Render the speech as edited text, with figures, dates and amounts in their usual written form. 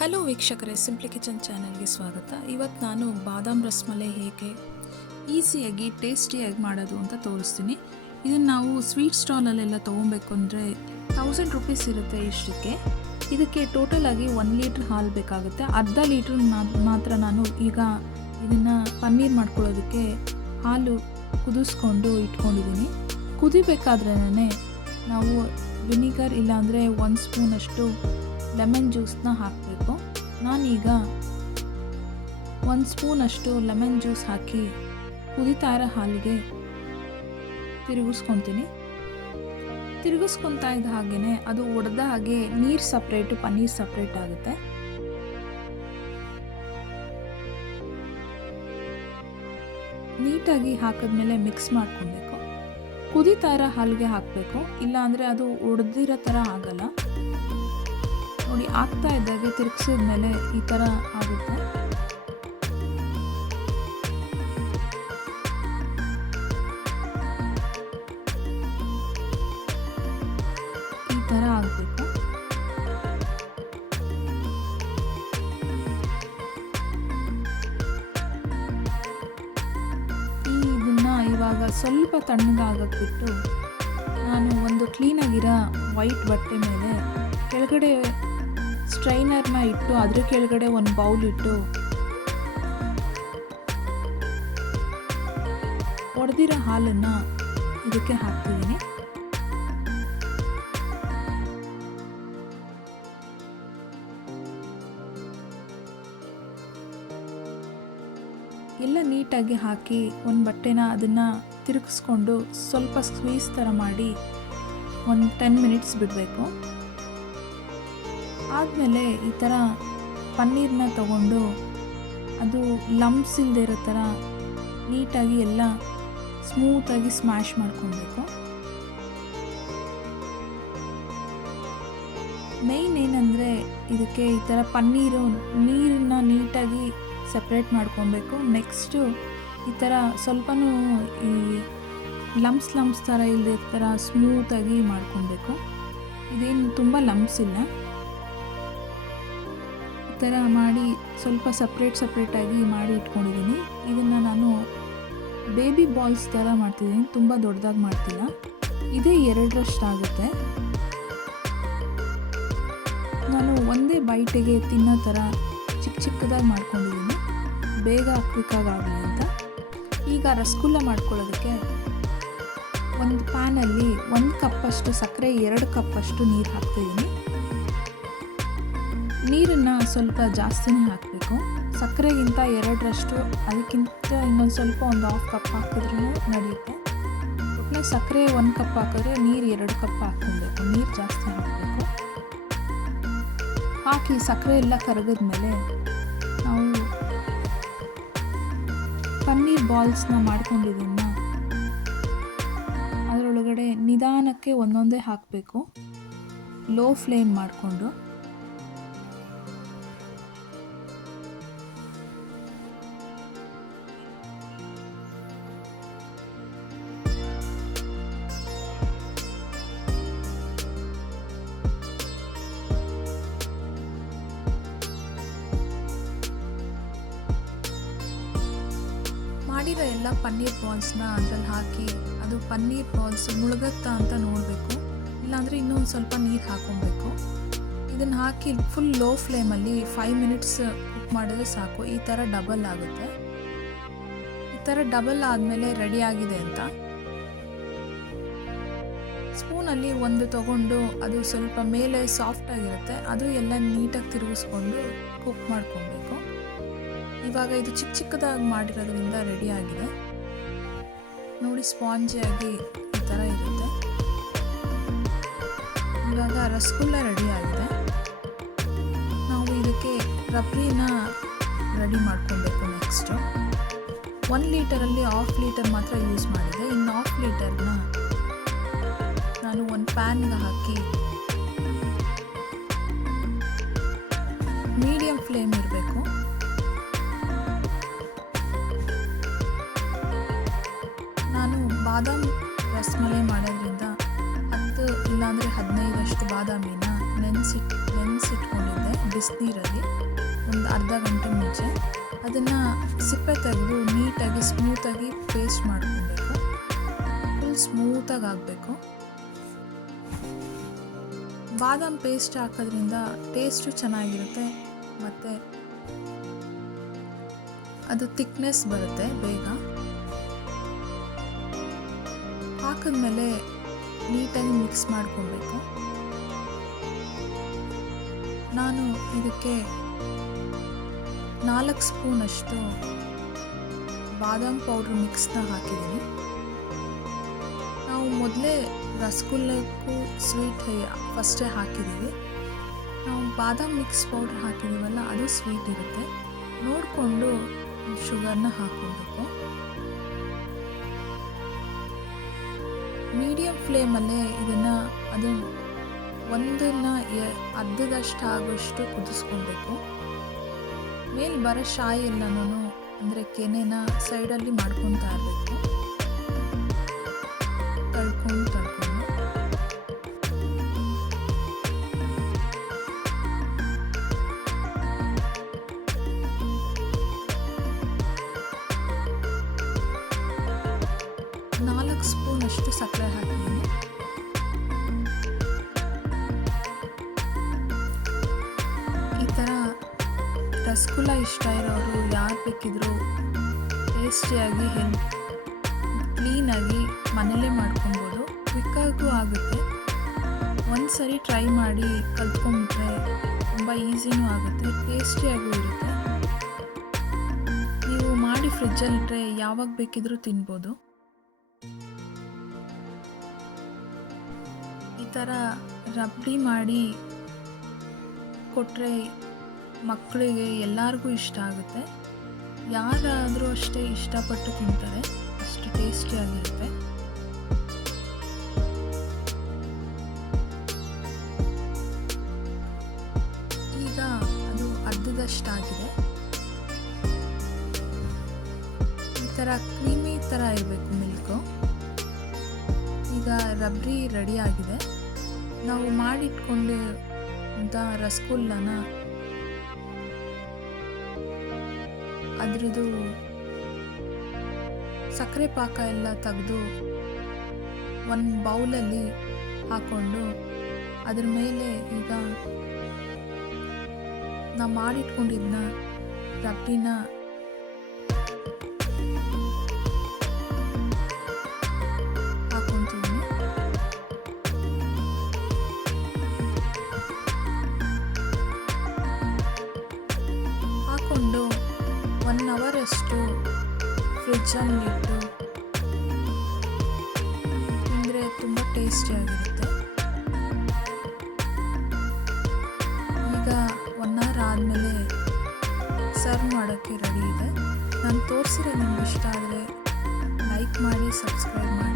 Hello ವೀಕ್ಷಕರೇ, simply kitchen ಚಾನಲ್ಗೆ ಸ್ವಾಗತ. ಇವತ್ತು ನಾನು ಬಾದಾಮ್ ರಸ್ಮಲೈ ಹೇಗೆ ಈಸಿಯಾಗಿ ಟೇಸ್ಟಿಯಾಗಿ ಮಾಡೋದು ಅಂತ ತೋರಿಸ್ತೀನಿ. ಇದನ್ನು ನಾವು ಸ್ವೀಟ್ ಸ್ಟಾಲಲ್ಲೆಲ್ಲ ತೊಗೊಬೇಕು ಅಂದರೆ 1000 ರೂಪೀಸ್ ಇರುತ್ತೆ ಇಷ್ಟಕ್ಕೆ. ಇದಕ್ಕೆ ಟೋಟಲ್ ಆಗಿ 1 ಲೀಟ್ರ್ ಹಾಲು ಬೇಕಾಗುತ್ತೆ. ಅರ್ಧ ಲೀಟ್ರ್ ಮಾತ್ರ ನಾನು ಈಗ ಇದನ್ನು ಪನ್ನೀರ್ ಮಾಡ್ಕೊಳ್ಳೋದಕ್ಕೆ ಹಾಲು ಕುದಿಸ್ಕೊಂಡು ಇಟ್ಕೊಂಡಿದ್ದೀನಿ. ಕುದಿಬೇಕಾದ್ರೇ ನಾವು ವಿನಿಗರ್ ಇಲ್ಲಾಂದರೆ 1 ಸ್ಪೂನಷ್ಟು ಲೆಮನ್ ಜ್ಯೂಸನ್ನ ಹಾಕಬೇಕು. ನಾನೀಗ 1 ಸ್ಪೂನಷ್ಟು ಲೆಮನ್ ಜ್ಯೂಸ್ ಹಾಕಿ ಕುದಿತಾ ಇರೋ ಹಾಲಿಗೆ ತಿರುಗಿಸ್ಕೊತಾ ಇದ್ದ ಹಾಗೇ ಅದು ಒಡೆದ ಹಾಗೆ ನೀರು ಸಪ್ರೇಟು ಪನ್ನೀರ್ ಸಪ್ರೇಟ್ ಆಗುತ್ತೆ. ನೀಟಾಗಿ ಹಾಕಿದ್ಮೇಲೆ ಮಿಕ್ಸ್ ಮಾಡ್ಕೊಬೇಕು. ಕುದಿತಾ ಇರೋ ಹಾಲಿಗೆ ಹಾಕಬೇಕು, ಇಲ್ಲಾಂದರೆ ಅದು ಒಡೆದಿರೋ ಥರ ಆಗಲ್ಲ. ನೋಡಿ, ಆಗ್ತಾ ಇದ್ದಾಗೆ ತಿರುಗಿಸಿದ್ಮೇಲೆ ಈ ಥರ ಆಗುತ್ತೆ. ಈ ಥರ ಆಗಬೇಕು. ಇದನ್ನು ಇವಾಗ ಸ್ವಲ್ಪ ತಣ್ಣಗಾಗಕ್ಕೆ ಬಿಟ್ಟು ನಾನು ಒಂದು ಕ್ಲೀನಾಗಿರೋ ವೈಟ್ ಬಟ್ಟೆ ಮೇಲೆ ಕೆಳಗಡೆ ಸ್ಟ್ರೈನರ್ನ ಇಟ್ಟು ಅದ್ರ ಕೆಳಗಡೆ ಒಂದು ಬೌಲ್ ಇಟ್ಟು ಒಡೆದಿರೋ ಹಾಲನ್ನು ಇದಕ್ಕೆ ಹಾಕ್ತಿದ್ದೀನಿ. ಎಲ್ಲ ನೀಟಾಗಿ ಹಾಕಿ ಒಂದು ಬಟ್ಟೆನ ಅದನ್ನು ತಿರುಗಿಸ್ಕೊಂಡು ಸ್ವಲ್ಪ ಸ್ಕ್ವೀಸ್ ಥರ ಮಾಡಿ ಒಂದು 10 ಮಿನಿಟ್ಸ್ ಬಿಡಬೇಕು. ಆದಮೇಲೆ ಈ ಥರ ಪನ್ನೀರನ್ನ ತಗೊಂಡು ಅದು ಲಂಪ್ಸ್ ಇಲ್ಲದೆ ಇರೋ ಥರ ನೀಟಾಗಿ ಎಲ್ಲ ಸ್ಮೂತಾಗಿ ಸ್ಮ್ಯಾಶ್ ಮಾಡ್ಕೊಬೇಕು. ಮೇಯ್ನ್ ಏನಂದರೆ ಇದಕ್ಕೆ ಈ ಥರ ನೀರನ್ನ ನೀಟಾಗಿ ಸಪ್ರೇಟ್ ಮಾಡ್ಕೊಬೇಕು. ನೆಕ್ಸ್ಟು ಈ ಥರ ಸ್ವಲ್ಪನೂ ಈ ಲಂಪ್ಸ್ ಥರ ಇಲ್ಲದೆ ಥರ ಸ್ಮೂತಾಗಿ ಮಾಡ್ಕೊಬೇಕು. ಇದೇನು ತುಂಬ ಲಂಪ್ಸ್ ಇಲ್ಲ. ಈ ಥರ ಮಾಡಿ ಸ್ವಲ್ಪ ಸಪ್ರೇಟಾಗಿ ಮಾಡಿ ಇಟ್ಕೊಂಡಿದ್ದೀನಿ. ಇದನ್ನು ನಾನು ಬೇಬಿ ಬಾಲ್ಸ್ ಥರ ಮಾಡ್ತಿದ್ದೀನಿ, ತುಂಬ ದೊಡ್ಡದಾಗಿ ಮಾಡ್ತಿಲ್ಲ. ಇದೇ 2ರಷ್ಟು ಆಗುತ್ತೆ. ನಾನು ಒಂದೇ ಬೈಟಿಗೆ ತಿನ್ನೋ ಥರ ಚಿಕ್ಕದಾಗಿ ಮಾಡ್ಕೊಂಡಿದ್ದೀನಿ, ಬೇಗ ಕ್ವಿಕ್ಕಾಗಲಿ ಅಂತ. ಈಗ ರಸಗುಲ್ಲ ಮಾಡ್ಕೊಳ್ಳೋದಕ್ಕೆ ಒಂದು ಪ್ಯಾನಲ್ಲಿ 1 ಕಪ್ಪಷ್ಟು ಸಕ್ಕರೆ, 2 ಕಪ್ಪಷ್ಟು ನೀರು ಹಾಕ್ತಿದ್ದೀನಿ. ನೀರನ್ನು ಸ್ವಲ್ಪ ಜಾಸ್ತಿನೇ ಹಾಕಬೇಕು. ಸಕ್ಕರೆಗಿಂತ 2ರಷ್ಟು, ಅದಕ್ಕಿಂತ ಇನ್ನೊಂದು ಸ್ವಲ್ಪ ಒಂದು 1/2 ಕಪ್ ಹಾಕಿದ್ರೂ ನಡೆಯುತ್ತೆ. ಒಟ್ಟಿನ ಸಕ್ಕರೆ 1 ಕಪ್ ಹಾಕಿದ್ರೆ ನೀರು 2 ಕಪ್ ಹಾಕ್ಕೊಬೇಕು. ನೀರು ಜಾಸ್ತಿ ಹಾಕಬೇಕು. ಹಾಕಿ ಸಕ್ಕರೆ ಎಲ್ಲ ಕರಗಿದ್ಮೇಲೆ ನಾವು ಪನ್ನೀರ್ ಬಾಲ್ಸ್ನ ಮಾಡ್ಕೊಂಡಿದ್ದನ್ನ ಅದರೊಳಗಡೆ ನಿಧಾನಕ್ಕೆ ಒಂದೊಂದೇ ಹಾಕಬೇಕು, ಲೋ ಫ್ಲೇಮ್ ಮಾಡಿಕೊಂಡು. ಮಾಡಿರೋ ಎಲ್ಲ ಪನ್ನೀರ್ ಬಾಲ್ಸ್ನ ಅದರಲ್ಲಿ ಹಾಕಿ ಅದು ಪನ್ನೀರ್ ಬಾಲ್ಸ್ ಮುಳುಗುತ್ತಾ ಅಂತ ನೋಡಬೇಕು, ಇಲ್ಲಾಂದರೆ ಇನ್ನೊಂದು ಸ್ವಲ್ಪ ನೀರು ಹಾಕ್ಕೊಬೇಕು. ಇದನ್ನು ಹಾಕಿ ಫುಲ್ ಲೋ ಫ್ಲೇಮಲ್ಲಿ 5 ಮಿನಿಟ್ಸ್ ಕುಕ್ ಮಾಡಿದ್ರೆ ಸಾಕು. ಈ ಥರ ಡಬಲ್ ಆಗುತ್ತೆ. ಈ ಥರ ಡಬಲ್ ಆದಮೇಲೆ ರೆಡಿ ಆಗಿದೆ ಅಂತ ಸ್ಪೂನಲ್ಲಿ ಒಂದು ತಗೊಂಡು ಅದು ಸ್ವಲ್ಪ ಮೇಲೆ ಸಾಫ್ಟಾಗಿರುತ್ತೆ, ಅದು ಎಲ್ಲ ನೀಟಾಗಿ ತಿರುಗಿಸ್ಕೊಂಡು ಕುಕ್ ಮಾಡ್ಕೊಬೇಕು. ಇವಾಗ ಇದು ಚಿಕ್ಕದಾಗಿ ಮಾಡಿರೋದ್ರಿಂದ ರೆಡಿ ಆಗಿದೆ ನೋಡಿ, ಸ್ಪಾಂಜಿಯಾಗಿ ಈ ಥರ ಇರುತ್ತೆ. ಇವಾಗ ರಸಗುಲ್ಲ ರೆಡಿ ಆಗಿದೆ. ನಾವು ಇದಕ್ಕೆ ರಬ್ರಿನ ರೆಡಿ ಮಾಡ್ಕೊಬೇಕು. ನೆಕ್ಸ್ಟು 1 ಲೀಟರಲ್ಲಿ 1/2 ಲೀಟರ್ ಮಾತ್ರ ಯೂಸ್ ಮಾಡಿದೆ. ಇನ್ನು 1/2 ಲೀಟರ್ನ ನಾನು ಒಂದು ಪ್ಯಾನ್ಗೆ ಹಾಕಿ ಮೀಡಿಯಮ್ ಫ್ಲೇಮ್ ಇರಬೇಕು. ನಾನು ಬಾದಾಮ್ ರಸಮಲೈ ಮಾಡೋದ್ರಿಂದ 10 ಇಲ್ಲಾಂದರೆ 15 ಬಾದಾಮಿನ ನೆನೆಸಿಟ್ಕೊಂಡಿದ್ದೆ ಬಿಸಿನೀರಲ್ಲಿ ಒಂದು ಅರ್ಧ ಗಂಟೆ ಮುಂಚೆ. ಅದನ್ನು ಸಿಪ್ಪೆ ತೆಗೆದು ನೀಟಾಗಿ ಸ್ಮೂತಾಗಿ ಪೇಸ್ಟ್ ಮಾಡ್ಕೊಬೇಕು. ಫುಲ್ ಸ್ಮೂತಾಗಿ ಆಗಬೇಕು. ಬಾದಾಮ್ ಪೇಸ್ಟ್ ಹಾಕೋದ್ರಿಂದ ಟೇಸ್ಟು ಚೆನ್ನಾಗಿರುತ್ತೆ ಮತ್ತು ಅದು ಥಿಕ್ನೆಸ್ ಬರುತ್ತೆ ಬೇಗ. ಹಾಕಿದ್ಮೇಲೆ ನೀಟಾಗಿ ಮಿಕ್ಸ್ ಮಾಡ್ಕೊಬೇಕು. ನಾನು ಇದಕ್ಕೆ 4 ಸ್ಪೂನಷ್ಟು ಬಾದಾಮ್ ಪೌಡ್ರ್ ಮಿಕ್ಸ್ನ ಹಾಕಿದ್ದೀನಿ. ನಾವು ಮೊದಲೇ ರಸಗುಲ್ಲಕ್ಕೂ ಸ್ವೀಟ್ ಫಸ್ಟೇ ಹಾಕಿದ್ದೀವಿ. ನಾವು ಬಾದಾಮ್ ಮಿಕ್ಸ್ ಪೌಡ್ರ್ ಹಾಕಿದ್ದೀವಲ್ಲ, ಅದು ಸ್ವೀಟ್ ಇರುತ್ತೆ. ನೋಡಿಕೊಂಡು ಶುಗರ್ನ ಹಾಕ್ಕೊಳ್ಬೇಕು. ಮೀಡಿಯಮ್ ಫ್ಲೇಮಲ್ಲೇ ಅದು ಒಂದನ್ನು ಅರ್ಧದಷ್ಟು ಆಗೋಷ್ಟು ಕುದಿಸ್ಕೊಳ್ಬೇಕು. ಮೇಲೆ ಬರೋ ಶಾಯಿ ಎಲ್ಲನೂ ಅಂದರೆ ಕೆನೆನ ಸೈಡಲ್ಲಿ ಮಾಡ್ಕೊತಾ ಇರಬೇಕು, ತಳ್ಕೊಂಡು 4 ಸ್ಪೂನಷ್ಟು ಸಕ್ಕರೆ ಹಾಕಿದ್ದೀನಿ. ಈ ಥರ ರಸಗುಲ್ಲ ಇಷ್ಟ ಇರೋರು ಯಾರು ಬೇಕಿದ್ರೂ ಟೇಸ್ಟಿಯಾಗಿ ಕ್ಲೀನಾಗಿ ಮನೇಲೇ ಮಾಡ್ಕೊಬೋದು. ಕ್ವಿಕ್ಕಾಗೂ ಆಗುತ್ತೆ. ಒಂದು ಸರಿ ಟ್ರೈ ಮಾಡಿ ಕಲ್ತ್ಕೊಂಡ್ಬಿಟ್ರೆ ತುಂಬ ಈಸಿನೂ ಆಗುತ್ತೆ, ಟೇಸ್ಟಿಯಾಗೂ ಇರುತ್ತೆ. ನೀವು ಮಾಡಿ ಫ್ರಿಜ್ಜಲ್ಲಿಟ್ಟರೆ ಯಾವಾಗ ಬೇಕಿದ್ರೂ ತಿನ್ಬೋದು. ಈ ಥರ ರಬ್ಡಿ ಮಾಡಿ ಕೊಟ್ಟರೆ ಮಕ್ಕಳಿಗೆ ಎಲ್ಲರಿಗೂ ಇಷ್ಟ ಆಗುತ್ತೆ. ಯಾರಾದರೂ ಅಷ್ಟೇ ಇಷ್ಟಪಟ್ಟು ತಿಂತಾರೆ, ಅಷ್ಟು ಟೇಸ್ಟಿಯಾಗಿರುತ್ತೆ. ಈಗ ಅದು ಅರ್ಧದಷ್ಟಾಗಿದೆ. ಈ ಥರ ಕ್ರೀಮಿ ಥರ ಇರಬೇಕು ಮಿಲ್ಕು. ಈಗ ರಬ್ಡಿ ರೆಡಿ ಆಗಿದೆ. ನಾವು ಮಾಡಿಟ್ಕೊಂಡು ರಸಗುಲ್ಲನ ಅದ್ರದ್ದು ಸಕ್ಕರೆ ಪಾಕ ಎಲ್ಲ ತೆಗೆದು ಒಂದು ಬೌಲಲ್ಲಿ ಹಾಕ್ಕೊಂಡು ಅದ್ರ ಮೇಲೆ ಈಗ ನಾವು ಮಾಡಿಟ್ಕೊಂಡಿದ್ನ ರಬ್ಡಿನ ಹಾಕ್ಕೊತೀವಿ. ಹಾಕ್ಕೊಂಡು 1 ಅವರಷ್ಟು ಫ್ರಿಜ್ಜಲ್ಲಿಟ್ಟು ತಿಂದರೆ ತುಂಬ ಟೇಸ್ಟಿಯಾಗಿರುತ್ತೆ. ಈಗ 1 ಅವರ್ ಆದಮೇಲೆ ಸರ್ವ್ ಮಾಡೋಕ್ಕೆ ರೆಡಿ ಇದೆ. ನಾನು ತೋರಿಸಿರೋದು ನಿಮ್ಗೆ ಇಷ್ಟ ಆದರೆ ಲೈಕ್ ಮಾಡಿ, ಸಬ್ಸ್ಕ್ರೈಬ್ ಮಾಡಿ.